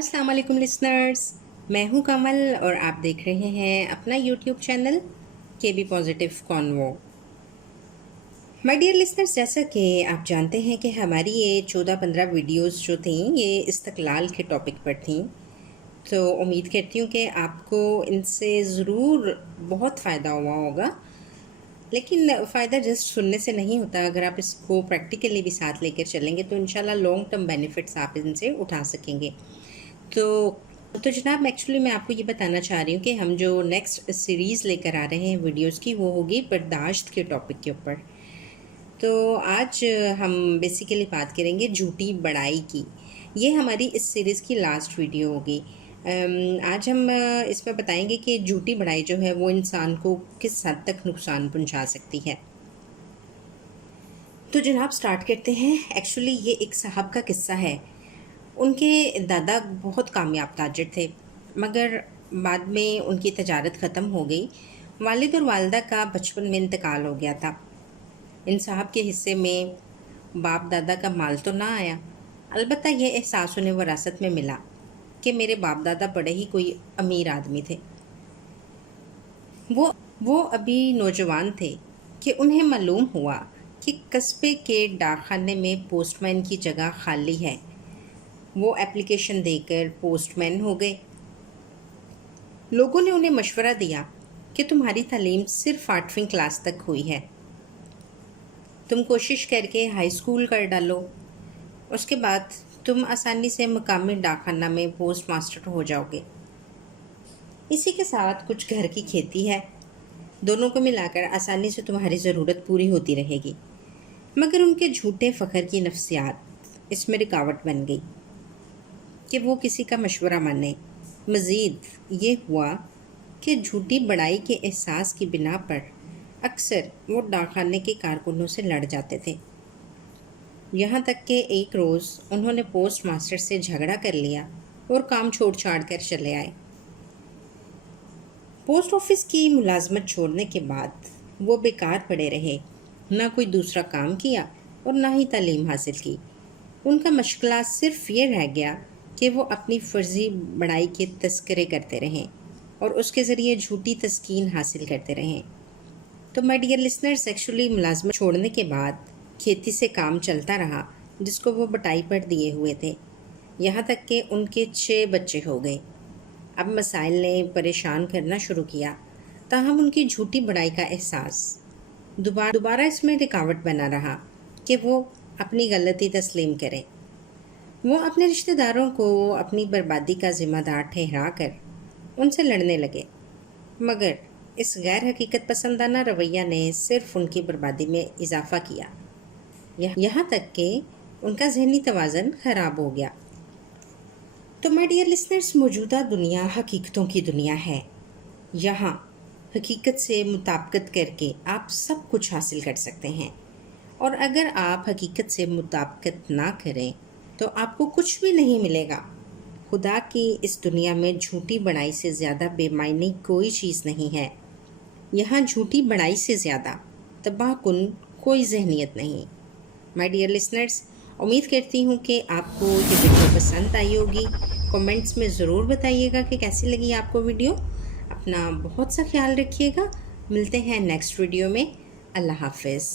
अस्सलाम वालेकुम लिसनर्स, मैं हूं कमल और आप देख रहे हैं अपना यूट्यूब चैनल के be positive convo. My dear listeners, जैसा कि आप जानते हैं कि हमारी ये 14-15 वीडियोस जो थी ये इस्तक़लाल के टॉपिक पर थी, तो उम्मीद करती हूँ कि आपको इनसे ज़रूर बहुत फ़ायदा हुआ होगा। लेकिन फ़ायदा जस्ट सुनने से नहीं होता, अगर आप इसको प्रैक्टिकली भी साथ लेकर चलेंगे तो इंशाल्लाह लॉन्ग टर्म बेनिफिट्स आप इनसे उठा सकेंगे। तो जनाब, एक्चुअली मैं आपको ये बताना चाह रही हूँ कि हम जो नेक्स्ट सीरीज़ लेकर आ रहे हैं वीडियोस की, वो होगी बर्दाश्त के टॉपिक के ऊपर। तो आज हम बेसिकली बात करेंगे झूठी बड़ाई की। ये हमारी इस सीरीज़ की लास्ट वीडियो होगी। आज हम इसमें बताएंगे कि झूठी बड़ाई जो है वो इंसान को किस हद तक नुकसान पहुंचा सकती है। तो जनाब स्टार्ट करते हैं। एक्चुअली ये एक साहब का किस्सा है। उनके दादा बहुत कामयाब ताजिर थे, मगर बाद में उनकी तजारत ख़त्म हो गई। वालिद और वालदा का बचपन में इंतकाल हो गया था। इन साहब के हिस्से में बाप दादा का माल तो ना आया, अलबत्ता यह एहसास उन्हें वरासत में मिला कि मेरे बाप दादा बड़े ही कोई अमीर आदमी थे। वो अभी नौजवान थे कि उन्हें मालूम हुआ कि कस्बे के डाकखाने में पोस्टमैन की जगह खाली है। वो एप्लीकेशन देकर पोस्टमैन हो गए। लोगों ने उन्हें मशवरा दिया कि तुम्हारी तालीम सिर्फ 8वीं क्लास तक हुई है, तुम कोशिश करके हाई स्कूल कर डालो, उसके बाद तुम आसानी से मकामी डाकखाना में पोस्ट मास्टर हो जाओगे। इसी के साथ कुछ घर की खेती है, दोनों को मिलाकर आसानी से तुम्हारी ज़रूरत पूरी होती रहेगी। मगर उनके झूठे फ़ख्र की नफ्सियात इसमें रुकावट बन गई कि वो किसी का मशवरा माने। मज़ीद ये हुआ कि झूठी बड़ाई के एहसास की बिना पर अक्सर वो डाकखाने के कारकुनों से लड़ जाते थे। यहाँ तक कि एक रोज़ उन्होंने पोस्ट मास्टर से झगड़ा कर लिया और काम छोड़ छाड़ कर चले आए। पोस्ट ऑफिस की मुलाजमत छोड़ने के बाद वो बेकार पड़े रहे, ना कोई दूसरा काम किया और ना ही तालीम हासिल की। उनका मशगला सिर्फ ये रह गया कि वो अपनी फ़र्ज़ी बड़ाई के तस्करे करते रहें और उसके ज़रिए झूठी तस्कीन हासिल करते रहें। तो माय डियर लिसनर्स, एक्चुअली मुलाजमत छोड़ने के बाद खेती से काम चलता रहा, जिसको वो बटाई पर दिए हुए थे। यहाँ तक कि उनके 6 बच्चे हो गए। अब मसाइल ने परेशान करना शुरू किया, ताहम उनकी झूठी बड़ाई का एहसास दोबारा इसमें रुकावट बना रहा कि वो अपनी गलती तस्लीम करें। वो अपने रिश्तेदारों को अपनी बर्बादी का ज़िम्मेदार ठहरा कर उनसे लड़ने लगे, मगर इस गैर हकीकत पसंदाना रवैया ने सिर्फ उनकी बर्बादी में इजाफ़ा किया। यहाँ तक कि उनका ज़हनी तवाज़न ख़राब हो गया। तो माय डियर लिसनर्स, मौजूदा दुनिया हकीकतों की दुनिया है। यहाँ हकीकत से मुताबिकत करके आप सब कुछ हासिल कर सकते हैं, और अगर आप हकीकत से मुताबिकत ना करें तो आपको कुछ भी नहीं मिलेगा। खुदा की इस दुनिया में झूठी बड़ाई से ज़्यादा बेमायनी कोई चीज़ नहीं है। यहाँ झूठी बड़ाई से ज़्यादा तबाहकुन कोई जहनीत नहीं। माय डियर लिसनर्स, उम्मीद करती हूँ कि आपको ये वीडियो पसंद आई होगी। कमेंट्स में ज़रूर बताइएगा कि कैसी लगी आपको वीडियो। अपना बहुत सा ख्याल रखिएगा। मिलते हैं नेक्स्ट वीडियो में। अल्लाह हाफ़िज़।